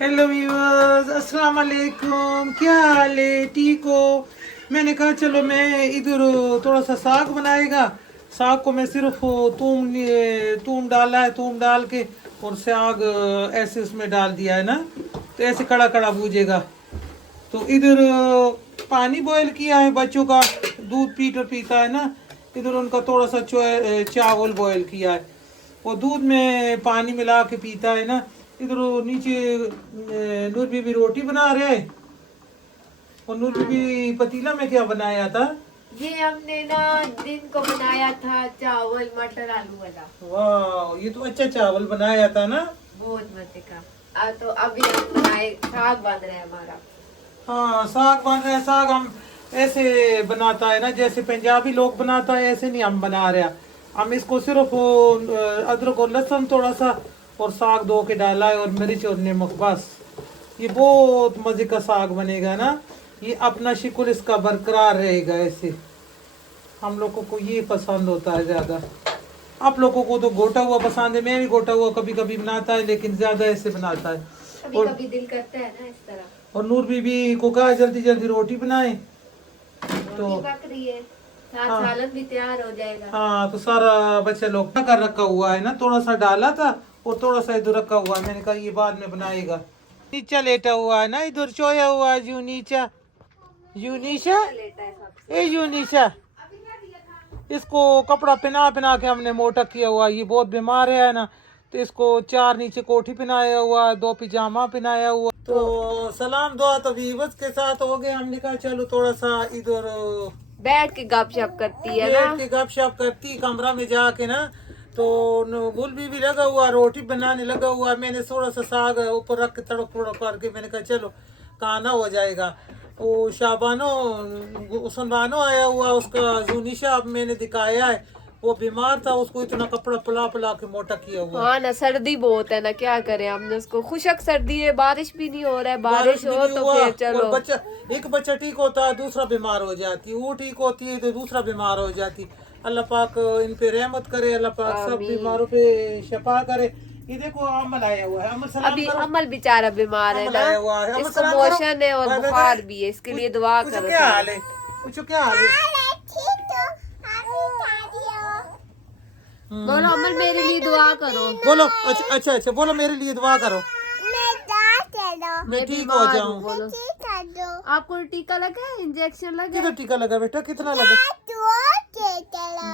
Hello viewers, अस्सलाम वालेकुम। क्या हाल है? ठीक हो? मैंने कहा चलो मैं इधर थोड़ा सा साग बनाएगा। साग को मैं सिर्फ थूम डाला है, थूम डाल के और साग ऐसे उसमें डाल दिया है ना, तो ऐसे कड़ा कड़ा भूजेगा। तो इधर पानी बॉयल किया है, बच्चों का दूध पीटर पीता है ना, इधर उनका थोड़ा सा चावल बॉयल किया है। वो दूध में पानी मिला के पीता है ना। इधर वो नीचे नूर बीबी रोटी बना रहे हैं। और नूर बीबी पतीला में क्या बनाया था? ये हमने ना दिन को बनाया था चावल मटर आलू वाला। वाह, ये तो अच्छा चावल बनाया था ना। बहुत मजे का। तो अभी हम बनाए साग बन रहा है हमारा। हाँ, साग बन रहा है। साग हम ऐसे बनाता है ना, जैसे पंजाबी लोग बनाता है ऐसे नहीं हम बना रहे हैं। हम इसको सिर्फ वो, अदरक और लहसुन थोड़ा सा और साग धो के डाला है और मिर्च और नमक, बस। ये बहुत मजे का साग बनेगा ना। ये अपना शिकुल इसका बरकरार रहेगा ऐसे। हम लोगों को ये पसंद होता है ज्यादा। आप लोगों को तो गोटा हुआ पसंद है। मैं भी गोटा हुआ कभी कभी बनाता है, लेकिन ज्यादा ऐसे बनाता है। कभी और कभी दिल करता है ना इस तरह। और नूर बीबी को कहा जल्दी जल्दी रोटी बनाए। तो रोटी पक रही है, साथ हाँ सालन भी तैयार हो जाएगा। हाँ, तो सारा बच्चे लोग का कर रखा हुआ है ना, थोड़ा सा डाला था और थोड़ा सा इधर रखा हुआ है। मैंने कहा ये बाद में बनाएगा। नीचा लेटा हुआ है ना, इधर सोया हुआ है यूनीचा। यूनीशा, लेटा है सबसे। ए यूनीशा, इसको कपड़ा पहना पहना के हमने मोटा किया हुआ है। ये बहुत बीमार है ना, तो इसको 4 नीचे कोठी पहनाया हुआ, 2 पिजामा पहनाया हुआ। तो सलाम दुआ तो वीवस के साथ हो गए। हमने कहा चलो थोड़ा सा इधर बैठ के गपशप करती है बैठ ना। के गपशप करती कमरा में जाके ना। तो गुल भी लगा हुआ, रोटी बनाने लगा हुआ। मैंने थोड़ा सा साग ऊपर रख के तड़क फड़क करके मैंने कहा चलो खाना हो जाएगा। वो शाबानो उस्मानो आया हुआ, उसका जूनिशा अब मैंने दिखाया है। वो बीमार था, उसको इतना कपड़ा पला पला के मोटा किया हुआ। हाँ ना, सर्दी बहुत है ना, क्या करें। हमने उसको खुशक सर्दी है, बारिश भी नहीं हो रहा है। बारिश बारिश भी हो नहीं तो हुआ फिर और चलो। बच्चा, एक बच्चा ठीक होता है दूसरा बीमार हो जाती, वो ठीक होती है तो दूसरा बीमार हो जाती। अल्लाह पाक इन पे रहमत करे, अल्लाह पाक सब आमीन। बीमारों पे शफा करे। ये देखो अमल आया हुआ है, अमल सलाम अभी करो। अमल बेचारा बीमार है अमल ना, आया हुआ है, अमल इसको सलाम करो। मोशन है और बाय बाय बुखार करो। भी है, इसके लिए दुआ पूछो करो क्या थोड़ा। हाल है, पूछो क्या हाल है। बोलो अमल मेरे लिए दुआ करो। बोलो, अच्छा अच्छा अच्छा, बोलो मेरे लिए दुआ करो, मैं मैं ठीक हो बीमार हूँ, जाऊं। बोलो। आपको टीका लगा है, इंजेक्शन लगा किधर है? टीका लगा बेटा, कितना लगा?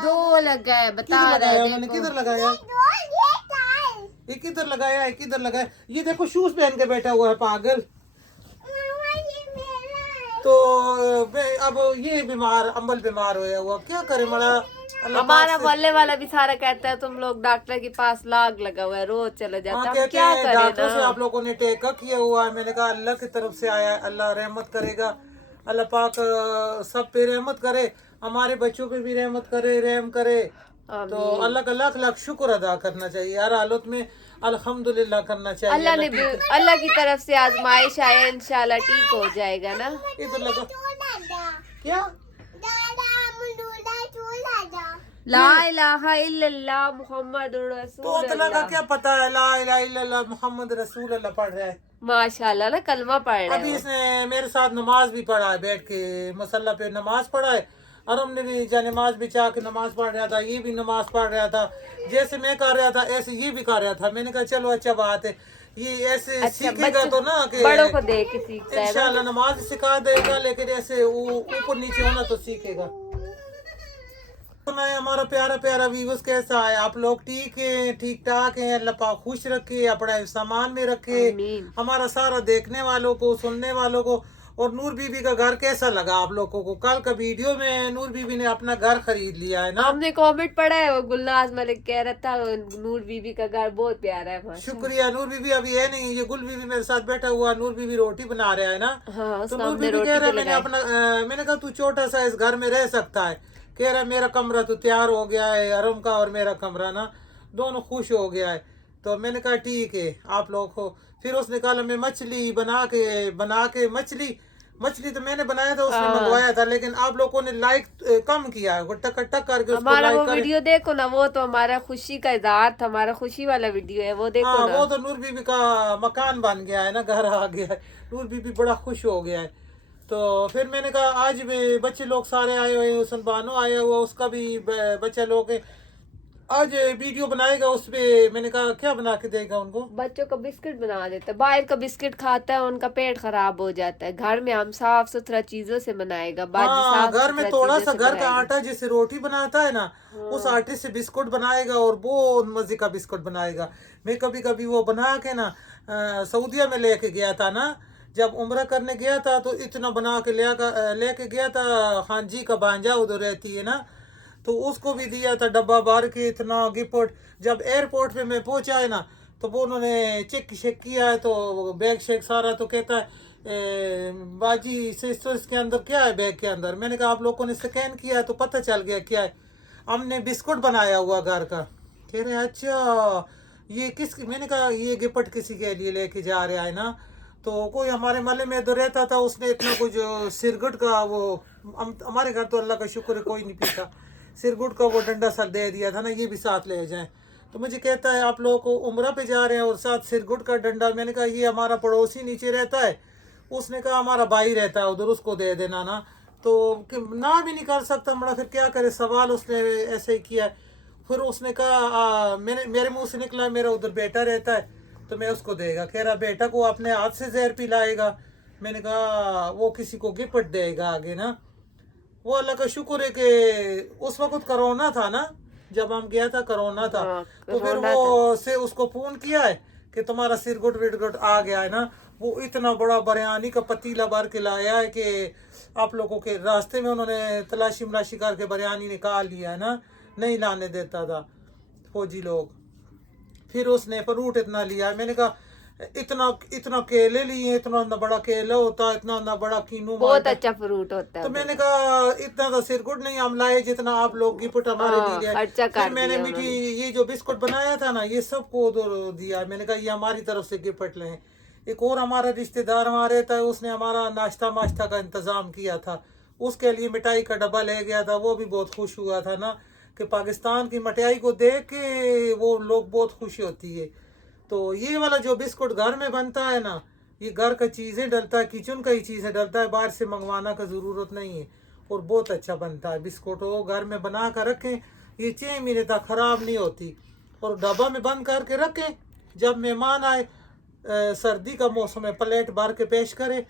2 लगा है, बता किधर रहा लगाया है मैंने, देखो। किधर लगाया? ये किधर लगाया है, किधर लगाया? ये देखो शूज पहन के बैठा हुआ है पागल। तो अब ये बीमार, अम्बल बीमार होया हुआ, क्या करे मड़ा। अल्लाह पाक हमारा से मोहल्ले वाला भी सारा कहता है तुम लोग डॉक्टर के पास लाग लगा हुआ है, रोज चले हाँ जाता है। हम कहते क्या हैं करें डॉक्टरों से आप ना। लोगों ने टेका किया हुआ है। मैंने कहा अल्लाह की तरफ से आया है, अल्लाह रहमत करेगा। अल्लाह पाक सब पे रहमत करे, हमारे बच्चों पे भी रहमत करे, रहम करे। तो आमीन। अल्लाह का लाख लाख शुक्र अदा करना चाहिए हर हालत में, अल्हम्दुलिल्लाह करना चाहिए। अल्लाह ने ठीक है। अल्लाह की तरफ से आजमाइश आया, इंशाल्लाह ठीक हो जाएगा ना। इधर लगा क्या? ला इलाहा इल्लल्लाह मुहम्मदुर तो रसूल अल्लाह का अल्लाह। क्या पता है, ला इलाहा इल्लल्लाह मुहम्मद रसूल अल्लाह पढ़ रहा है। माशाल्लाह ना, कलमा पढ़ रहा है अभी वो। इसने मेरे साथ नमाज भी पढ़ा है, बैठ के मसल्ला पे नमाज पढ़ा है। और हमने भी जा नमाज बिछा के नमाज पढ़ रहा था, ये भी नमाज पढ़ रहा था। जैसे मैं कर रहा था ऐसे ये भी कर रहा था। मैंने कहा चलो अच्छा बात है, ये ऐसे अच्छा, सीखेगा तो ना कि बड़ों को देख के सीखता है ना। इंशाल्लाह नमाज सिखा देगा, लेकिन ऐसे ऊपर नीचे होना तो सीखेगा। सुना है हमारा प्यारा प्यारा व्यूअर्स, कैसा है? आप लोग ठीक है, ठीक ठाक हैं? अल्लाह पाक खुश रखे, अपना सामान में रखे, आमीन। हमारा सारा देखने वालों को, सुनने वालों को। और नूर बीबी का घर कैसा लगा आप लोगों को? कल का वीडियो में नूर बीबी ने अपना घर खरीद लिया है ना। हमने कमेंट पढ़ा है, वो गुलनाज मलिक कह रहा था नूर बीबी का घर बहुत प्यारा है। माशाल्लाह। शुक्रिया। नूर बीबी अभी है नहीं, ये गुल बीबी मेरे साथ बैठा हुआ, नूर बीबी रोटी बना रहा है ना। हाँ, तो उसका नूर हमने बीबी कह रोटी रहा पे है मैंने लगाई। अपना मैंने कहा तू छोटा सा इस घर में रह सकता है। कह रहा है मेरा कमरा तो तैयार हो गया है, अरम का और मेरा कमरा ना दोनों खुश हो गया है। तो मैंने कहा ठीक है आप लोग हो। फिर उसने कहा मैं मछली बना के मछली मछली तो मैंने बनाया था, उसने मंगवाया था, लेकिन आप लोगों ने लाइक कम किया है, वो टक टक करके उसको हमारा वो लाइक करे। वीडियो देखो ना, वो तो हमारा खुशी का इजहार था, हमारा खुशी वाला वीडियो है, वो देखो हाँ ना। वो तो नूर बीबी का मकान बन गया है ना, घर आ गया है, नूर बीबी बड़ा खुश हो गया है। तो फिर मैंने कहा आज भी बच्चे लोग सारे आए हुए हैं, सुनबानो आया हुआ, उसका भी बच्चे लोग हैं, आज वीडियो बनाएगा उसपे। मैंने कहा क्या बना के देगा उनको? बच्चों का बिस्किट बना देते हैं, बाहर का बिस्किट खाता है उनका पेट खराब हो जाता है, घर में हम साफ सुथरा चीजों से बनाएगा, बाजी हाँ साफ घर में सुथरा थोड़ा चीजों सा से घर का बनाएगा। आटा जैसे रोटी बनाता है ना, उस आटे से बिस्कुट बनाएगा और बहुत मजे का बिस्कुट बनाएगा। मैं कभी कभी वो बना के ना सऊदीया में लेके गया था ना, जब उम्रा करने गया था तो इतना बना के लेके गया था। हांजी का भांजा उधर रहती है ना, तो उसको भी दिया था डब्बा भर के इतना गिफ्ट। जब एयरपोर्ट पे मैं पहुंचा है ना, तो वो उन्होंने चेक शेक किया है, तो बैग शेक सारा, तो कहता है बाजी सिस्टर्स के अंदर क्या है बैग के अंदर? मैंने कहा आप लोगों ने स्कैन किया है तो पता चल गया क्या है। हमने बिस्कुट बनाया हुआ घर का। कह रहे अच्छा ये किस, मैंने कहा ये गिफ्ट किसी के लिए लेके जा रहा है ना। तो कोई हमारे महल्ले में इधर रहता था, उसने इतना कुछ सिरगुट का वो, हमारे घर तो अल्लाह का शुक्र है कोई नहीं पीता, सिरगुट का वो डंडा सा दे दिया था ना, ये भी साथ ले जाएं। तो मुझे कहता है आप लोगों को उम्रा पे जा रहे हैं और साथ सिरगुट का डंडा। मैंने कहा ये हमारा पड़ोसी नीचे रहता है, उसने कहा हमारा भाई रहता है उधर, उसको दे देना ना। तो ना भी नहीं कर सकता बड़ा, फिर क्या करे, सवाल उसने ऐसे ही किया। फिर उसने कहा मैंने, मेरे मुंह से निकला मेरा उधर बेटा रहता है तो मैं उसको देगा। कह रहा बेटा को अपने हाथ से जहर पिलाएगा। मैंने कहा वो किसी को गिफ्ट देगा आगे ना। वो अल्लाह का शुक्र है कि उस वक्त कोरोना था ना, जब हम गया था कोरोना था। तो फिर वो से उसको फोन किया है कि तुम्हारा सिरगुट विरगुट आ गया है ना। वो इतना बड़ा बिरयानी का पतीला भर के लाया है कि आप लोगों के रास्ते में उन्होंने तलाशी मलाशी करके बिरयानी निकाल लिया है ना, नहीं लाने देता था फौजी लोग। फिर उसने फ्रूट इतना लिया है। मैंने कहा इतना इतना केले लिए, इतना ना बड़ा केला होता है, इतना ना बड़ा कीनू, बहुत अच्छा फ्रूट होता है। तो मैंने कहा इतना तो सिरगुट नहीं हम लाए जितना आप लोग गिफ्ट हमारे लिए खर्चा फिर कर मैंने दिया मीठी ये जो बिस्कुट बनाया था ना, ये सबको दिया। मैंने कहा ये हमारी तरफ से गिफ्ट लें। एक और हमारा रिश्तेदार वहाँ रहता है, उसने हमारा नाश्ता माश्ता का इंतजाम किया था, उसके लिए मिठाई का डब्बा ले गया था। वो भी बहुत खुश हुआ था ना कि पाकिस्तान की मिठाई को देख के वो लोग बहुत खुशी होती है। तो ये वाला जो बिस्कुट घर में बनता है ना, ये घर का चीज़ें डलता है, किचन का ही चीज़ें डलता है, बाहर से मंगवाना का ज़रूरत नहीं है। और बहुत अच्छा बनता है बिस्कुट, वो घर में बना कर रखें, ये 6 महीने तक ख़राब नहीं होती। और डब्बा में बंद करके रखें, जब मेहमान आए सर्दी का मौसम है प्लेट भर के पेश करें।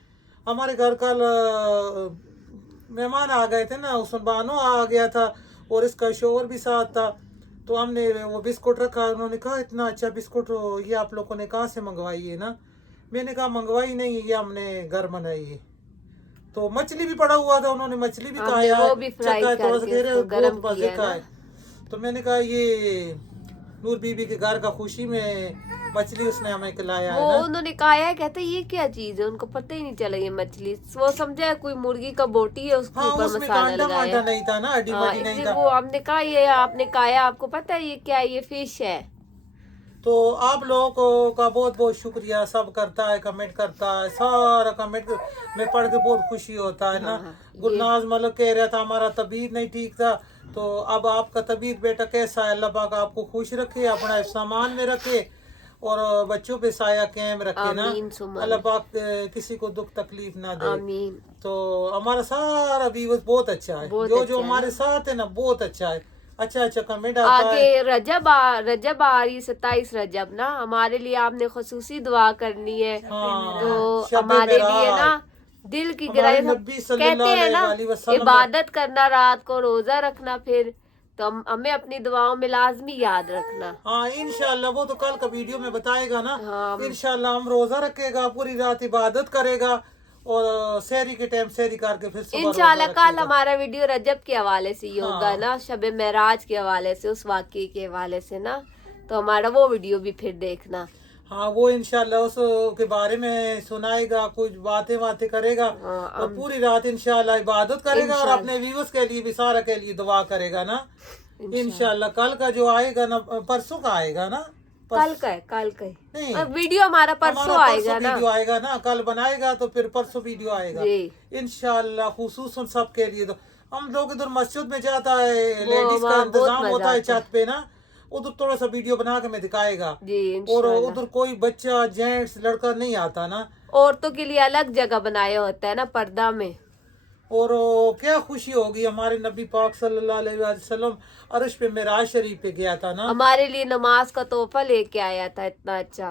हमारे घर कल मेहमान आ गए थे ना, उसन बानो आ गया था और इसका शोर भी साथ था। तो हमने वो बिस्कुट रखा, उन्होंने कहा इतना अच्छा बिस्कुट ये आप लोगों ने कहाँ से मंगवाई है ना। मैंने कहा मंगवाई नहीं है, ये हमने घर बनाई है। तो मछली भी पड़ा हुआ था, उन्होंने मछली भी खाया, वो भी फ्राई चखा, थोड़ा सा कह रहे गरम बहुत मजे का है। तो मैंने कहा ये नूर बीबी के घर का खुशी में मछली उसने हमें खिलाया है वो ना। उन्होंने खाया, कहते ये क्या चीज है, उनको पता ही नहीं चला ये मछली, वो समझा कोई मुर्गी का बोटी है, उसके हाँ ऊपर उसमें मसाला कांटा लगाया। वांटा नहीं था ना, हड्डी हाँ, वड्डी नहीं इसलिए था। वो हमने कहा ये आपने खाया, आपको पता है ये क्या है, ये फिश है। तो आप लोगों का बहुत बहुत शुक्रिया, सब करता है, कमेंट करता है, सारा कमेंट में पढ़ के बहुत खुशी होता है ना। गुलनाज मलिक कह रहा था हमारा तबीयत नहीं ठीक था, तो अब आपका तबीयत बेटा कैसा है? अल्लाह पाक आपको खुश रखे, अपना सामान में रखे और बच्चों पे साया कायम रखे ना। अल्लाह पाक किसी को दुख तकलीफ ना दे। आमीन। तो हमारा सारा व्यूअर्स बहुत अच्छा है, जो हमारे साथ है ना बहुत अच्छा है, अच्छा अच्छा कमेंट आता है। आगे रजब आ रही 27 रजब ना, हमारे लिए आपने खसूसी दुआ करनी है। तो हमारे लिए ना दिल की गहराई, कहते हैं ना इबादत करना, रात को रोजा रखना, फिर तो हमें अपनी दुआओं में लाजमी याद रखना। हाँ इंशाल्लाह, वो तो कल का वीडियो में बताएगा ना। इंशाल्लाह हम रोजा रखेगा, पूरी रात इबादत करेगा और सहरी के टाइम सहरी करके फिर सुबह इंशाल्लाह कल हमारा वीडियो रजब के हवाले से ही होगा ना, शब मेराज के हवाले से, उस वाक़ये के हवाले से ना, तो हमारा वो वीडियो भी फिर देखना। हाँ वो इंशाल्लाह उस के बारे में सुनाएगा, कुछ बातें करेगा और पूरी रात इंशाल्लाह इबादत करेगा और अपने व्यूअर्स के लिए भी सारा के लिए दुआ करेगा ना। इंशाल्लाह कल का जो आएगा ना, परसों का आएगा ना, कल का है, कल का है। नहीं, अब वीडियो हमारा परसों आएगा ना। वीडियो आएगा ना, कल बनाएगा तो फिर परसों वीडियो आएगा जी इंशाल्लाह, खुसूसन सबके लिए। तो हम लोग इधर मस्जिद में जाता है, लेडीज का वहाँ बहुत इंतजाम मजा होता है आता है। छत पे ना, उधर थोड़ा सा वीडियो बना के मैं दिखाएगा। जी और इंशाल्लाह। उधर कोई बच्चा जेंट्स लड़का नहीं आता ना, औरतों के लिए अलग जगह बनाया होता है ना पर्दा में। और क्या खुशी होगी, हमारे नबी पाक सल्लल्लाहु अलैहि वसल्लम अर्श पे मेराज शरीफ पे गया था ना। हमारे लिए नमाज का तोहफा लेके आया था इतना अच्छा।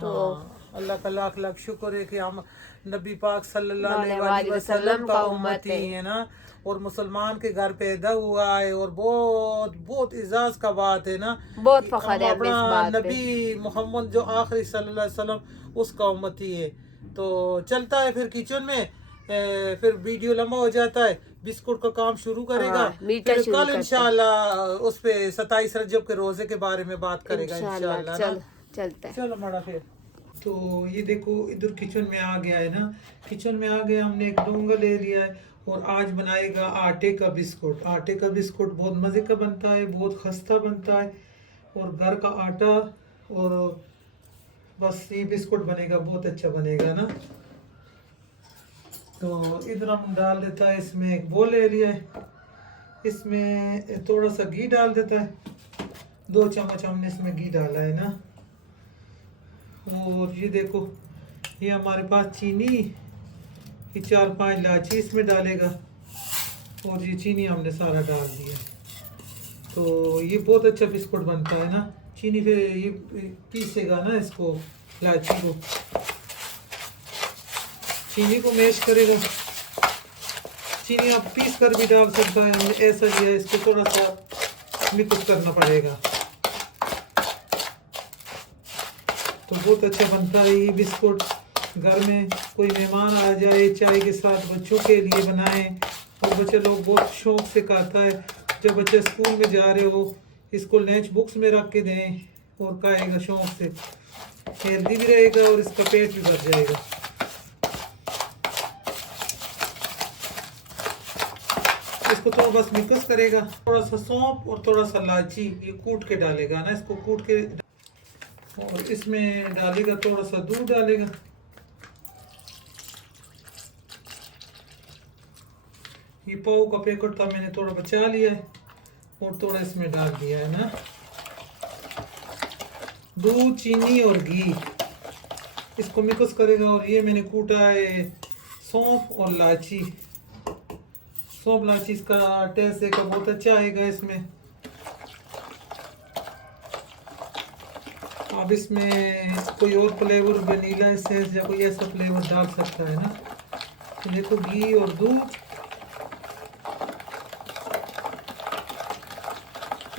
तो हाँ, अल्लाह का लाख लाख शुक्र है कि हम नबी पाक सल्लल्लाहु अलैहि अलैहि वसल्लम वसल्लम का का उम्मत उम्मती है। है ना, और मुसलमान के घर पैदा हुआ है, और बहुत बहुत इजाज का बात है ना बहुत कि फख्र हम है हमें अपना इस बात पे। नबी मोहम्मद जो आखिरी सल्लल्लाहु अलैहि वसल्लम उसका उम्मती है। तो चलता है फिर किचन में, फिर वीडियो लंबा हो जाता है, बिस्कुट का काम शुरू करेगा। हाँ, मीठा फिर शुरू कल करते हैं इंशाल्लाह उस पे 27 रजब के रोजे के बारे में बात करेगा इंशाल्लाह। इंशाल्लाह ना। चलता है। चलो मड़ा फिर। तो ये देखो इधर किचन में आ गया है ना, किचन में आ गया, हमने एक डोंगा ले लिया है और आज बनाएगा आटे का बिस्कुट। आटे का बिस्कुट बहुत मज़े का बनता है, बहुत खस्ता बनता है, और घर का आटा, और बस ये बिस्कुट बनेगा, बहुत अच्छा बनेगा ना। तो इधर हम डाल देता है, इसमें एक बोल ले लिया है, इसमें थोड़ा सा घी डाल देता है, 2 चम्मच हमने इसमें घी डाला है ना। और ये देखो, ये हमारे पास चीनी, ये 4-5 इलायची इसमें डालेगा, और ये चीनी हमने सारा डाल दिया। तो ये बहुत अच्छा बिस्कुट बनता है ना, चीनी फिर ये पीसेगा ना इसको, इलायची को, चीनी को मैश करेगा। चीनी आप पीस कर भी डाल सकता है, हमने ऐसा लिया, इसको थोड़ा सा मिक्स करना पड़ेगा। तो बहुत अच्छा बनता है ये बिस्कुट। घर में कोई मेहमान आ जाए, चाय के साथ बच्चों के लिए बनाएं, और बच्चे लोग बहुत शौक से खाता है। जब बच्चे स्कूल में जा रहे हो, इसको लंच बॉक्स में रख के दें और खाएगा शौक से, हेल्दी भी रहेगा और इसका पेट भी भर जाएगा। इसको तो बस मिक्स करेगा, थोड़ा सा सौंफ और थोड़ा सा इलायची ये कूट के डालेगा ना, इसको कूट के, और इसमें डालेगा थोड़ा सा दूध डालेगा। ये पाव का पैकेट था, मैंने थोड़ा बचा लिया है और थोड़ा इसमें डाल दिया है ना। दूध, चीनी और घी, इसको मिक्स करेगा। और ये मैंने कूटा है सौंफ और इलायची। सौंफ इलायची इसका टेस्ट का बहुत अच्छा आएगा इसमें। आप इसमें कोई और फ्लेवर, वनीला एसेंस या कोई ऐसा फ्लेवर डाल सकता है ना। तो देखो, घी और दूध,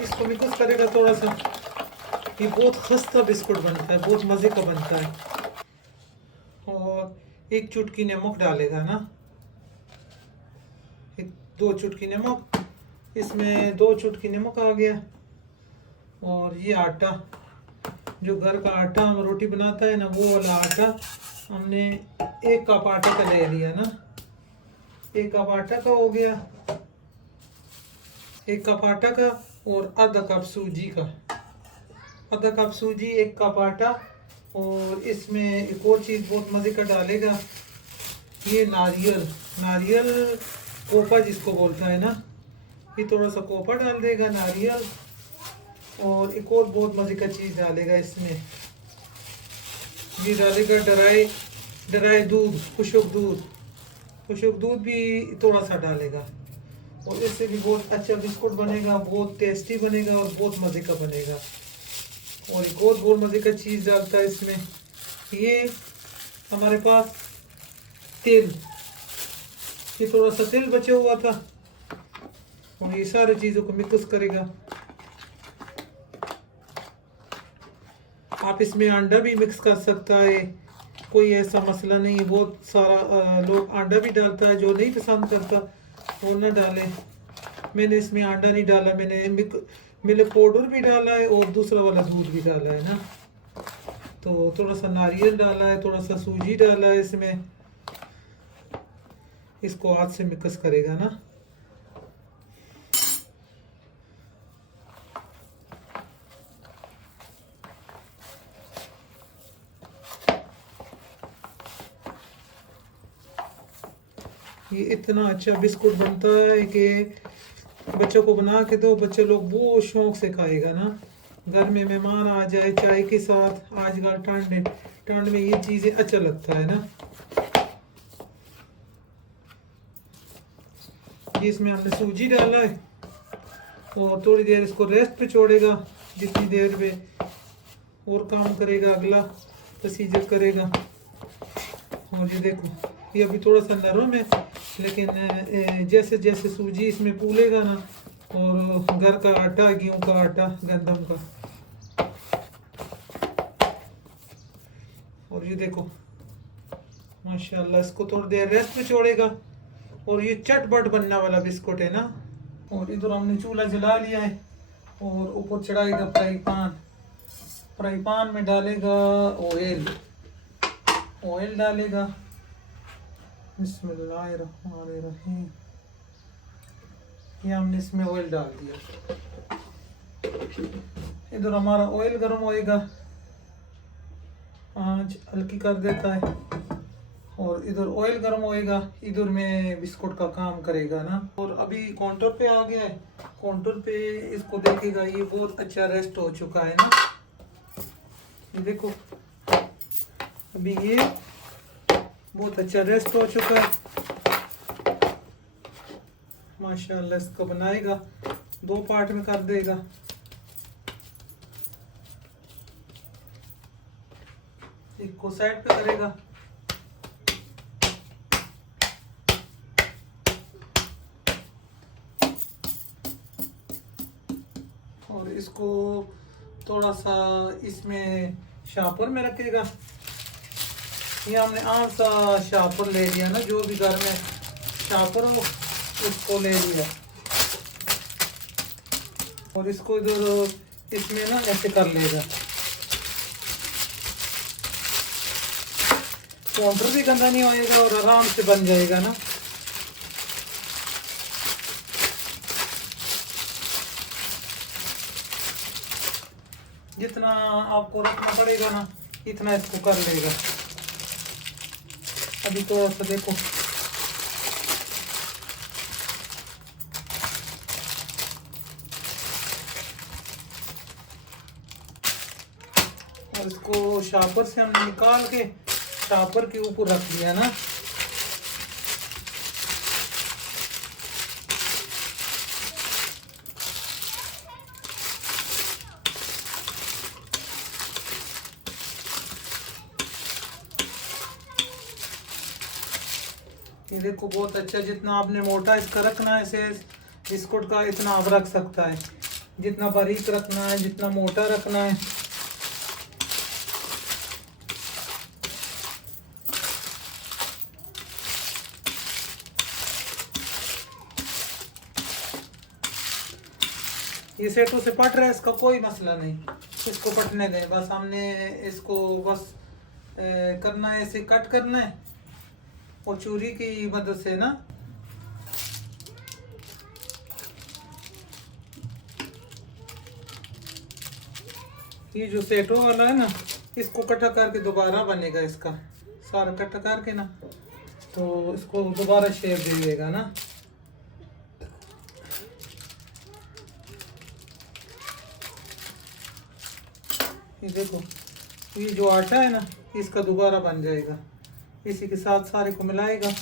इसको मिक्स करेगा थोड़ा सा। ये बहुत खस्ता बिस्कुट बनता है, बहुत मज़े का बनता है। और 1 चुटकी नमक डालेगा ना, 2 चुटकी नमक, इसमें 2 चुटकी नमक आ गया। और ये आटा, जो घर का आटा हम रोटी बनाता है ना, वो वाला आटा हमने 1 कप आटे का ले लिया ना। 1 कप आटा का हो गया, 1 कप आटा का, और आधा कप सूजी का। आधा कप सूजी, 1 कप आटा। और इसमें एक और चीज़ बहुत मज़े का डालेगा, ये नारियल, नारियल कोपा जिसको बोलता है ना, ये थोड़ा सा कोपा डाल देगा, नारियल। और एक और बहुत मज़े का चीज़ डालेगा इसमें, ये डालेगा ड्राई दूध, खुशक दूध भी थोड़ा सा डालेगा। और इससे भी बहुत अच्छा बिस्कुट बनेगा, बहुत टेस्टी बनेगा और बहुत मज़े का बनेगा। और एक और बहुत मज़े का चीज़ डालता है इसमें, ये हमारे पास तेल, ये थोड़ा सा तेल बचा हुआ था, और ये सारी चीज़ों को मिक्स करेगा। आप इसमें अंडा भी मिक्स कर सकता है, कोई ऐसा मसला नहीं है। बहुत सारा लोग अंडा भी डालता है, जो नहीं पसंद करता वो ना डाले। मैंने इसमें अंडा नहीं डाला, मैंने मिल्क पाउडर भी डाला है और दूसरा वाला दूध भी डाला है ना। तो थोड़ा सा नारियल डाला है, थोड़ा सा सूजी डाला है इसमें। इसको हाथ से मिक्स करेगा ना। ये इतना अच्छा बिस्कुट बनता है कि बच्चों को बना के दो, बच्चे लोग बहुत शौक से खाएगा ना। घर में मेहमान आ जाए चाय के साथ, आजकल ठंड में ये चीज़ें अच्छा लगता है ना। ये इसमें हमने सूजी डाला है और थोड़ी देर इसको रेस्ट पे छोड़ेगा, जितनी देर में और काम करेगा, अगला प्रोसीजर करेगा। और ये देखो ये अभी थोड़ा सा नरम है, लेकिन जैसे जैसे सूजी इसमें फूलेगा ना, और घर का आटा, गेहूं का आटा, गंदम का, और ये देखो माशाल्लाह इसको थोड़ी देर रेस्ट में छोड़ेगा। और ये चटपट बनने वाला बिस्कुट है ना। और इधर हमने चूल्हा जला लिया है और ऊपर चढ़ाएगा फ्राई पान में डालेगा ऑयल डालेगा। बिस्मिल्लाहिर्रहमानिर्रहीम। ये हमने इसमें ऑयल डाल दिया। इधर हमारा ऑयल गर्म होएगा, आंच हल्की कर देता है, और इधर ऑयल गर्म होएगा, इधर में बिस्कुट का काम करेगा ना। और अभी काउंटर पे आ गया है, काउंटर पे इसको देखेगा, ये बहुत अच्छा रेस्ट हो चुका है ना। ये देखो अभी ये बहुत अच्छा रेस्ट हो चुका है माशाल्लाह। इसको बनाएगा, 2 पार्ट में कर देगा। एक को साइड पे करेगा, और इसको थोड़ा सा इसमें शापर में रखेगा। ये हमने आम सा शापर ले लिया ना, जो भी घर में शापर हो उसको ले लिया, और इसको इधर इसमें ना ऐसे कर लेगा। काउंटर भी गंदा नहीं होएगा और आराम से बन जाएगा ना। जितना आपको रखना पड़ेगा ना, इतना इसको कर लेगा। अभी थोड़ा सा देखो, और इसको शापर से हमने निकाल के शापर के ऊपर रख लिया ना। ये देखो बहुत अच्छा, जितना आपने मोटा इसका रखना है से बिस्कुट का, इतना आप रख सकता है। जितना बारीक रखना है, जितना मोटा रखना है। ये सेटों से पट रहा है, इसका कोई मसला नहीं, इसको पटने दें बस। हमने इसको बस करना है, ऐसे कट करना है, और चूरी की मदद से ना ये जो सेटो वाला है ना, इसको कटा करके दोबारा बनेगा। इसका सारा कटा करके ना, तो इसको दोबारा शेप दीजिएगा ना। ये देखो ये जो आटा है ना, इसका दोबारा बन जाएगा। इसी के साथ सारे को मिलाएगा।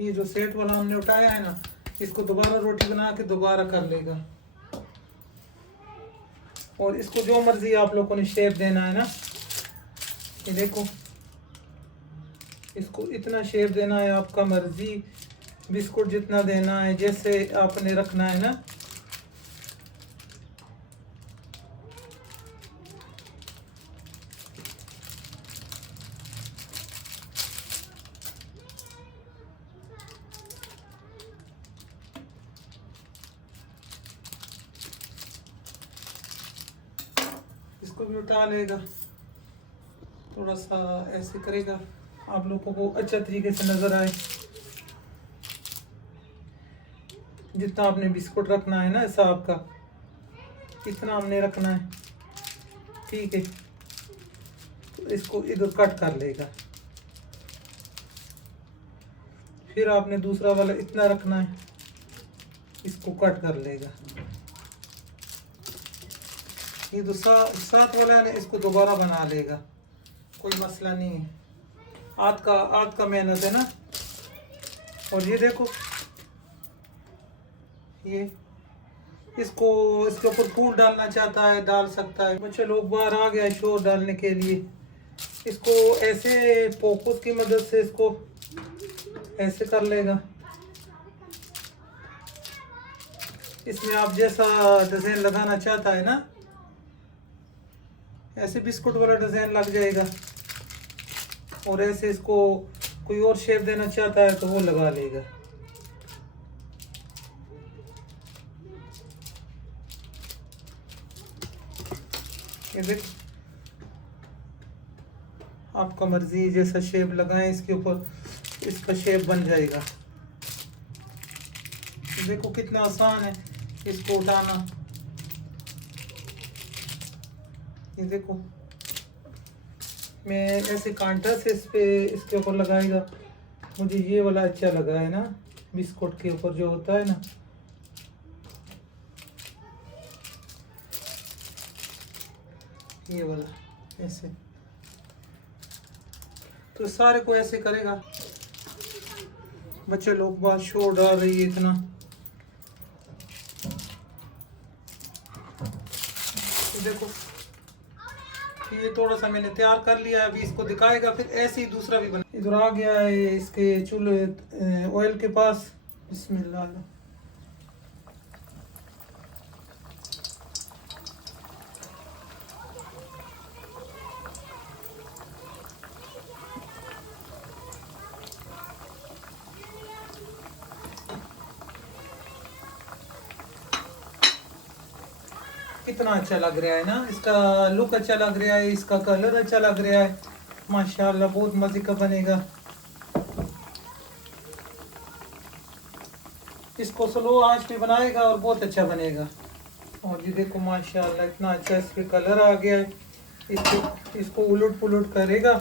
ये जो सेट वाला हमने उठाया है ना, इसको दोबारा रोटी बना के दोबारा कर लेगा। और इसको जो मर्जी आप लोगों ने शेप देना है ना, ये देखो इसको इतना शेप देना है, आपका मर्जी। बिस्कुट जितना देना है, जैसे आपने रखना है ना। इसको भी उठा लेगा, थोड़ा सा ऐसे करेगा, आप लोगों को अच्छा तरीके से नज़र आए। जितना आपने बिस्कुट रखना है ना हिसाब का, इतना हमने रखना है, ठीक है। तो इसको इधर कट कर लेगा, फिर आपने दूसरा वाला इतना रखना है, इसको कट कर लेगा। ये जो साथ वाला है ना, इसको दोबारा बना लेगा, कोई मसला नहीं है। आध का मेहनत है ना। और ये देखो, ये इसको इसके ऊपर फूल डालना चाहता है डाल सकता है। बच्चे लोग बाहर आ गया शोर डालने के लिए। इसको ऐसे फोकस की मदद से इसको ऐसे कर लेगा। इसमें आप जैसा डिज़ाइन लगाना चाहता है ना, ऐसे बिस्कुट वाला डिज़ाइन लग जाएगा। और ऐसे इसको कोई और शेप देना चाहता है तो वो लगा लेगा। ये देख, आपका मर्जी जैसा शेप लगाएं इसके ऊपर, इसका शेप बन जाएगा। देखो कितना आसान है इसको उठाना। ये देखो, मैं ऐसे कांटा से इसके ऊपर लगाएगा। मुझे ये वाला अच्छा लगा है ना, बिस्कुट के ऊपर जो होता है ना, ये वाला ऐसे। तो सारे को ऐसे करेगा। बच्चे लोग बात शोर डाल रही है इतना। तो देखो, ये थोड़ा सा मैंने तैयार कर लिया है, अभी इसको दिखाएगा, फिर ऐसे ही दूसरा भी बना। इधर आ गया है इसके चूल्हे ऑयल के पास। बिस्मिल्लाह। कितना अच्छा लग रहा है ना, इसका लुक अच्छा लग रहा है, इसका कलर अच्छा लग रहा है। माशाल्लाह बहुत मजे का बनेगा। इसको स्लो आंच पे बनाएगा और बहुत अच्छा बनेगा। और ये देखो माशाल्लाह इतना अच्छा इस पे कलर आ गया है। इसको उलट पुलट करेगा।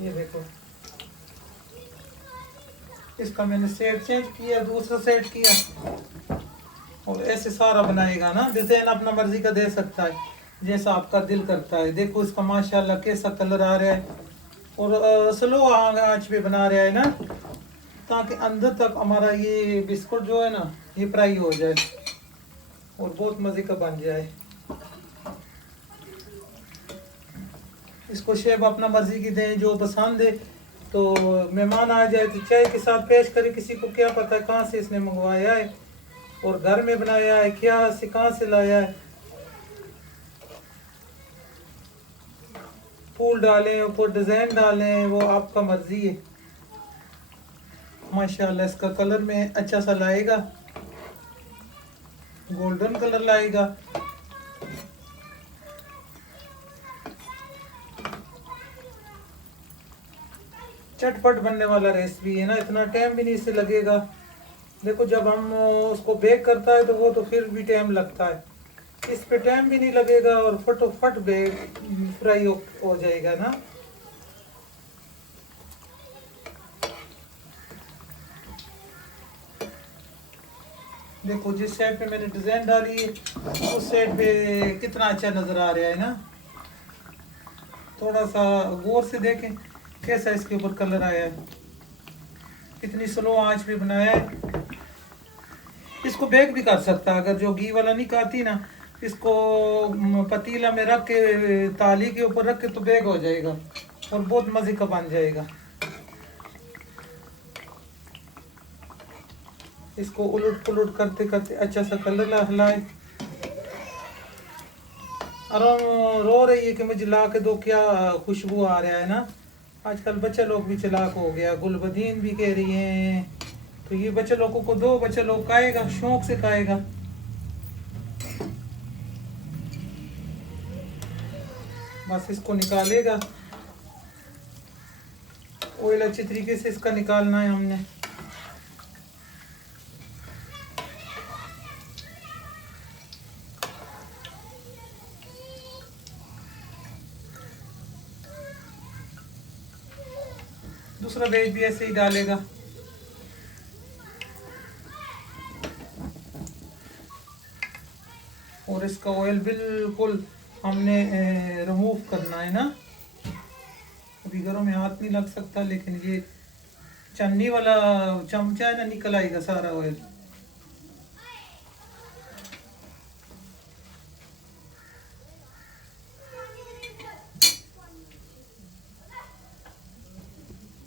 ये देखो, इसका मैंने सेट चेंज किया, दूसरा सेट किया। और ऐसे सारा बनाएगा ना। डिजाइन अपना मर्जी का दे सकता है, जैसा आपका दिल करता है। देखो इसका माशाल्लाह कैसा कलर आ रहा है। और स्लो आंच पे बना रहा है ना, ताकि अंदर तक हमारा ये बिस्कुट जो है ना, ये फ्राई हो जाए और बहुत मजे का बन जाए। इसको शेप अपना मर्जी की दें, जो पसंद है। तो मेहमान आ जाए तो चाय के साथ पेश करें। किसी को क्या पता है कहाँ से इसने मंगवाया है और घर में बनाया है, क्या से कहाँ से लाया है। फूल डालें, ऊपर डिज़ाइन डालें, वो आपका मर्जी है। माशाल्लाह इसका कलर में अच्छा सा लाएगा, गोल्डन कलर लाएगा। चटपट बनने वाला रेसिपी है ना, इतना टाइम भी नहीं इससे लगेगा। देखो जब हम उसको बेक करता है तो वो तो फिर भी टाइम लगता है, इस पे टाइम भी नहीं लगेगा और फटोफट बेक फ्राई हो जाएगा ना। देखो जिस साइड पे मैंने डिजाइन डाली है उस साइड पे कितना अच्छा नजर आ रहा है ना। थोड़ा सा गौर से देखें कैसा इसके ऊपर कलर आया है, कितनी स्लो आंच पे बनाया है। इसको बेक भी कर सकता है, अगर जो घी वाला नहीं खाती ना, इसको पतीला में रख के ताली के ऊपर रख के तो बेक हो जाएगा और बहुत मजे का बन जाएगा। इसको उलट पुलट करते करते अच्छा सा कलर हलाए। आराम रो रही है कि मुझे ला के दो, क्या खुशबू आ रहा है ना। आजकल बच्चे लोग भी चालाक हो गया, गुलबदीन भी कह रही हैं, तो ये बच्चे लोगों को दो, बच्चे लोग खाएगा, शौक से खाएगा। बस इसको निकालेगा, ऑयल अच्छी तरीके से इसका निकालना है हमने। दूसरा वेज भी ऐसे ही डालेगा। और इसका ऑयल बिल्कुल हमने रिमूव करना है ना। अभी घरों में हाथ नहीं लग सकता, लेकिन ये चन्नी वाला चमचा है ना, निकल आएगा सारा ऑयल।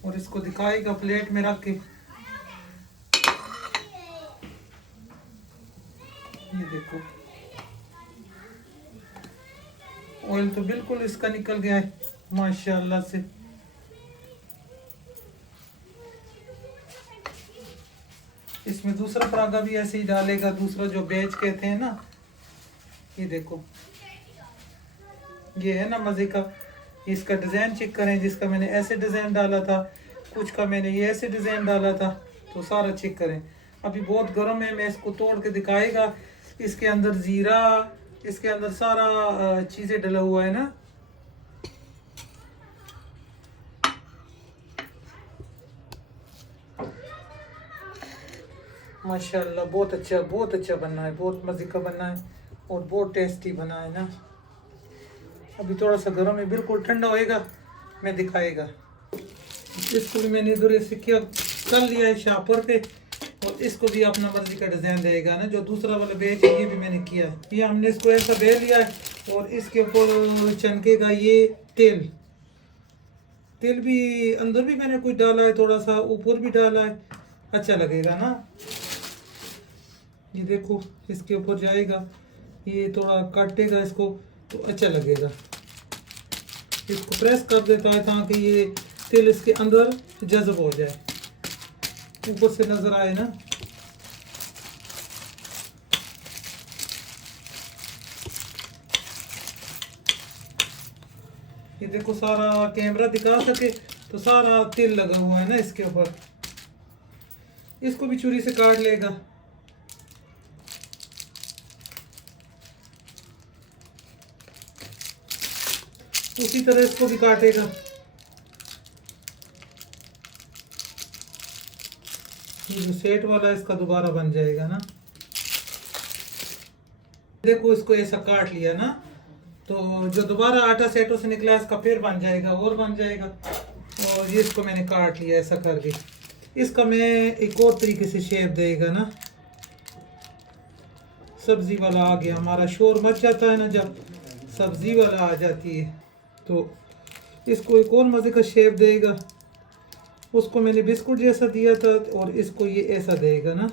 और इसको दिखाएगा प्लेट में रख के। ये देखो ऑयल तो बिल्कुल इसका निकल गया है माशाल्लाह से। इसमें दूसरा परागा भी ऐसे ही डालेगा, दूसरा जो बेच कहते हैं ना। ये देखो ये है ना मजे का। इसका डिजाइन चेक करें, जिसका मैंने ऐसे डिजाइन डाला था, कुछ का मैंने ये ऐसे डिजाइन डाला था, तो सारा चेक करें। अभी बहुत गर्म है, मैं इसको तोड़ के दिखाएगा। इसके अंदर जीरा, इसके अंदर सारा चीजें डला हुआ है ना। माशाल्लाह बहुत अच्छा बना है, बहुत मजे का बना है और बहुत टेस्टी बना है ना। अभी थोड़ा सा गर्म है, बिल्कुल ठंडा होएगा मैं दिखाएगा। इसको भी मैंने इधर से क्या कर लिया है शापर पे, और इसको भी अपना मर्जी का डिजाइन देगा ना। जो दूसरा वाला बेच है ये भी मैंने किया है। ये हमने इसको ऐसा बेच लिया है, और इसके ऊपर चनकेगा ये तेल। तेल भी अंदर भी मैंने कुछ डाला है, थोड़ा सा ऊपर भी डाला है, अच्छा लगेगा ना। ये देखो इसके ऊपर जाएगा, ये थोड़ा काटेगा इसको तो अच्छा लगेगा। इसको प्रेस कर देता है ताकि ये तेल इसके अंदर जज़ब हो जाए, ऊपर से नजर आए ना। ये देखो सारा कैमरा दिखा सके तो सारा तेल लगा हुआ है ना इसके ऊपर। इसको भी छुरी से काट लेगा। उसी तरह इसको भी काटेगा। ये जो सेट वाला है इसका दोबारा बन जाएगा ना। देखो इसको ऐसा काट लिया ना, तो जो दोबारा आटा सेटों से निकला इसका फिर बन जाएगा और बन जाएगा। और ये इसको मैंने काट लिया ऐसा करके। इसका मैं एक और तरीके से शेप देगा ना। सब्जी वाला आ गया हमारा, शोर मच जाता है ना जब सब्जी वाला आ जाती है, तो इसको एक और मज़े का शेप देगा। उसको मैंने बिस्कुट जैसा दिया था, और इसको ये ऐसा देगा ना।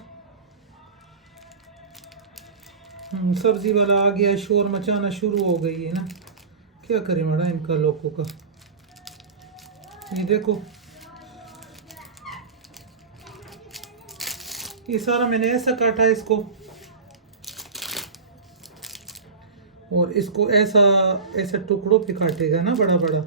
सब्जी वाला आ गया, शोर मचाना शुरू हो गई है ना। क्या करें मैडम इनका लोगों का। ये देखो ये सारा मैंने ऐसा काटा है इसको, और इसको ऐसा ऐसा टुकड़ों पे काटेगा ना बड़ा बड़ा।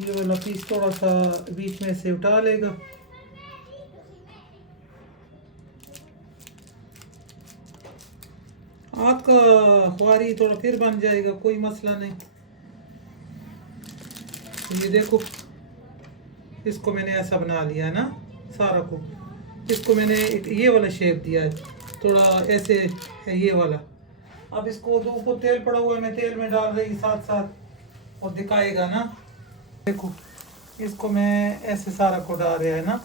ये वाला पीस थोड़ा सा बीच में से उठा लेगा। आग का ख्वारी थोड़ा फिर बन जाएगा, कोई मसला नहीं। ये देखो इसको मैंने ऐसा बना लिया है ना सारा को। इसको मैंने ये वाला शेप दिया है, थोड़ा ऐसे है ये वाला। अब इसको दो ऊपर तेल पड़ा हुआ है, मैं तेल में डाल रही साथ साथ और दिखाएगा ना। देखो इसको मैं ऐसे सारा को डाल रहा है ना।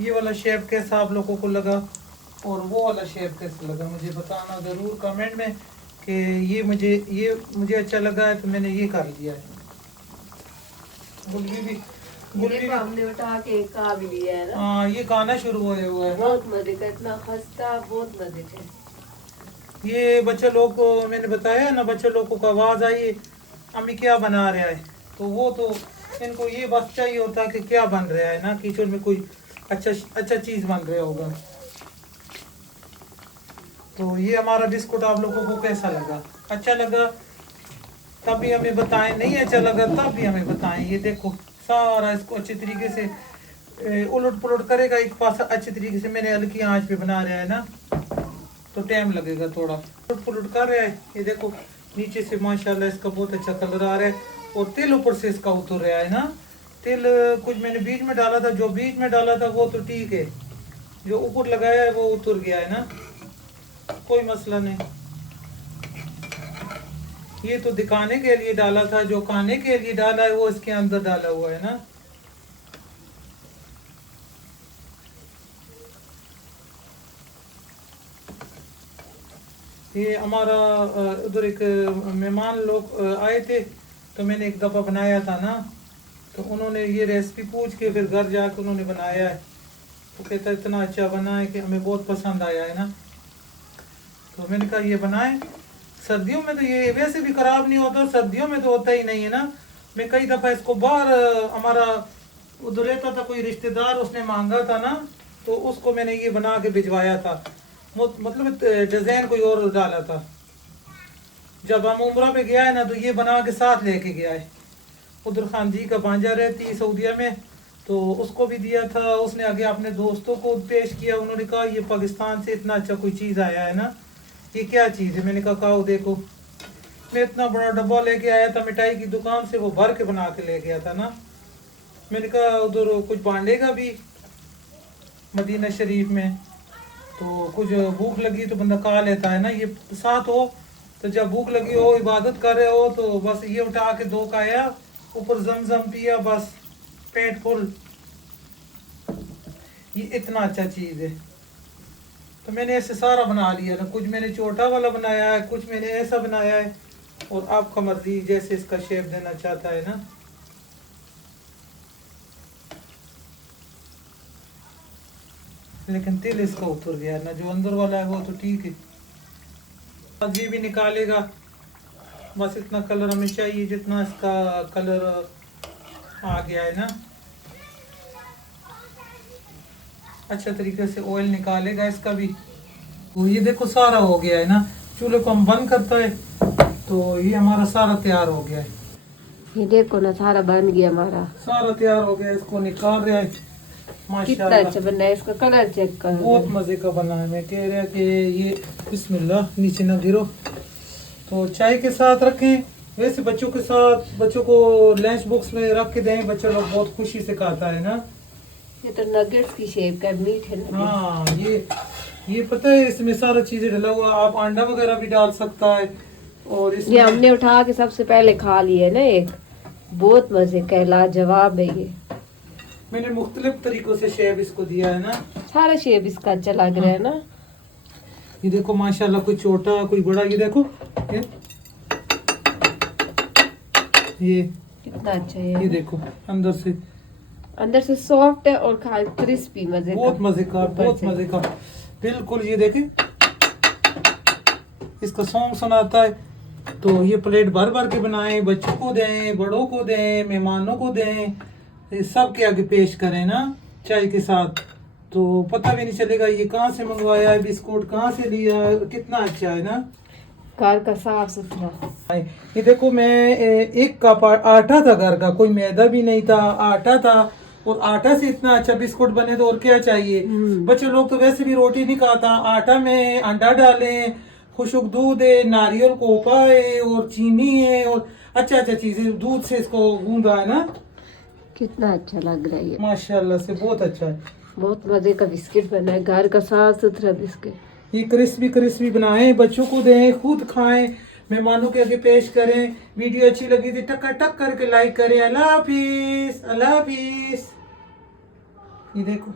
ये वाला शेप कैसा आप लोगों को लगा और वो वाला शेप कैसा लगा मुझे बताना ज़रूर कमेंट में कि ये मुझे अच्छा लगा है तो मैंने ये कर लिया है। गुल्ली भी हमने उठा के खा भी लिया है ना। हाँ, ये खाना शुरू हुए हुआ है। बहुत मजे का, इतना खस्ता, बहुत मजे का। ये बच्चे लोग को मैंने बताया ना, बच्चे लोगों को आवाज आई अम्मी क्या बना रहा है, तो वो तो इनको ये बस चाहिए होता है कि क्या बन रहा है ना, किचन में कोई अच्छा चीज बन रहा होगा। तो ये हमारा बिस्कुट आप लोगों को कैसा लगा? अच्छा लगा तब भी हमें बताएं, नहीं अच्छा लगा तब भी हमें बताएं। ये देखो सारा इसको अच्छी तरीके से उलट पुलट करेगा एक पास अच्छे तरीके से। मैंने हल्की आंच पे बना रहा है ना, तो टाइम लगेगा थोड़ा। उलट पुलट कर रहा है, ये देखो नीचे से माशाल्लाह इसका बहुत अच्छा कलर आ रहा है, और तिल ऊपर से इसका उतर रहा है ना। तिल कुछ मैंने बीच में डाला था, जो बीच में डाला था वो तो ठीक है, जो ऊपर लगाया है वो उतर गया है ना, कोई मसला नहीं। ये तो दिखाने के लिए डाला था, जो खाने के लिए डाला है वो इसके अंदर डाला हुआ है ना। ये हमारा उधर एक मेहमान लोग आए थे, तो मैंने एक दफ़ा बनाया था ना, तो उन्होंने ये रेसिपी पूछ के फिर घर जाकर उन्होंने बनाया है। तो कहता इतना अच्छा बना है कि हमें बहुत पसंद आया है ना। तो मैंने कहा ये बनाएं, सर्दियों में तो ये वैसे भी ख़राब नहीं होता, सर्दियों में तो होता ही नहीं है ना। मैं कई दफ़ा इसको बाहर हमारा उधर रहता था कोई रिश्तेदार, उसने मांगा था ना, तो उसको मैंने ये बना के भिजवाया था। मतलब डिज़ाइन कोई और डाला था। जब हम उम्रा पे गया है ना, तो ये बना के साथ लेके गया है। उधर खान जी का भांजा रहती है सऊदीया में, तो उसको भी दिया था। उसने आगे अपने दोस्तों को पेश किया, उन्होंने कहा ये पाकिस्तान से इतना अच्छा कोई चीज़ आया है ना, ये क्या चीज़ है। मैंने कहा खाओ देखो। मैं इतना बड़ा डब्बा लेके आया था मिठाई की दुकान से, वो भर के बना के ले गया था ना। मैंने कहा उधर कुछ बांटेगा भी मदीना शरीफ में, तो कुछ भूख लगी तो बंदा खा लेता है ना। ये साथ हो तो जब भूख लगी हो, इबादत कर रहे हो, तो बस ये उठा के दो खाया, ऊपर जमजम पिया, बस पेट फुल। ये इतना अच्छा चीज़ है। तो मैंने ऐसे सारा बना लिया ना, कुछ मैंने छोटा वाला बनाया है, कुछ मैंने ऐसा बनाया है, और आपका मर्जी जैसे इसका शेप देना चाहता है ना। लेकिन तिल इसका उतर गया ना, जो अंदर वाला है वो तो ठीक है। ये भी निकालेगा, बस इतना कलर हमें चाहिए जितना इसका कलर आ गया है ना। अच्छा तरीके से ऑयल निकालेगा इसका भी। तो ये देखो सारा हो गया है ना। चूल्हे को हम बंद करता है, तो ये हमारा सारा तैयार हो गया है। ये देखो ना सारा बन गया, हमारा सारा तैयार हो गया। इसको निकाल रहा है, कितना माशाल्लाह अच्छा बना है। इसका कलर चेक कर, बहुत मजे का बना है। मैं कह रहा कि ये बिस्मिल्लाह नीचे ना गिरो। तो चाय के साथ रखें, वैसे बच्चों के साथ, बच्चों को लंच बॉक्स में रख के दें, बच्चा लोग बहुत खुशी से खाता है ना। ये तो नगेट्स की शेप का मीट है ना। हाँ, ये पता है इसमें सारा चीजें डला हुआ, आप अंडा वगैरह भी डाल सकता है। और इसमें ये हमने उठा के सबसे पहले खा लिया ना, एक बहुत मजे का लाजवाब है। ये मैंने मुख्तलिफ तरीकों से शेप इसको दिया है ना। सारा शेप इसका अच्छा लग रहा है ना। ये देखो माशाल्लाह, कोई छोटा कोई बड़ा, ये देखो ये कितना अच्छा है। ये देखो अंदर से सॉफ्ट है और खा क्रिस्पी, मजे बहुत मजे का, बहुत मजे का बिल्कुल। ये देखें इसका सॉन्ग सुनाता है। तो ये प्लेट भर भर के बनाएं, बच्चों को दें, बड़ों को दें, मेहमानों को दें, सब के आगे पेश करें ना चाय के साथ। तो पता भी नहीं चलेगा ये कहाँ से मंगवाया है, बिस्कुट कहाँ से लिया है, कितना अच्छा है ना। घर का साफ सुथरा। ये देखो मैं एक कप आटा था घर का, कोई मैदा भी नहीं था, आटा था, और आटा से इतना अच्छा बिस्कुट बने तो और क्या चाहिए। बच्चे लोग तो वैसे भी रोटी नहीं खाता, आटा में अंडा डालें, खुशक दूध है, नारियल कोपा है, और चीनी है, और अच्छा चीजें दूध से इसको गूंदा है ना। कितना अच्छा लग रहा है, माशाल्लाह से बहुत अच्छा है। बहुत मजे का बिस्किट बना है, घर का साफ सुथरा बिस्किट। ये क्रिस्पी बनाएं, बच्चों को दें, खुद खाएं, मेहमानों के आगे पेश करें। वीडियो अच्छी लगी थी टक टक करके लाइक करें। अल्लाह हाफिज, अल्लाह हाफिज। ये देखो।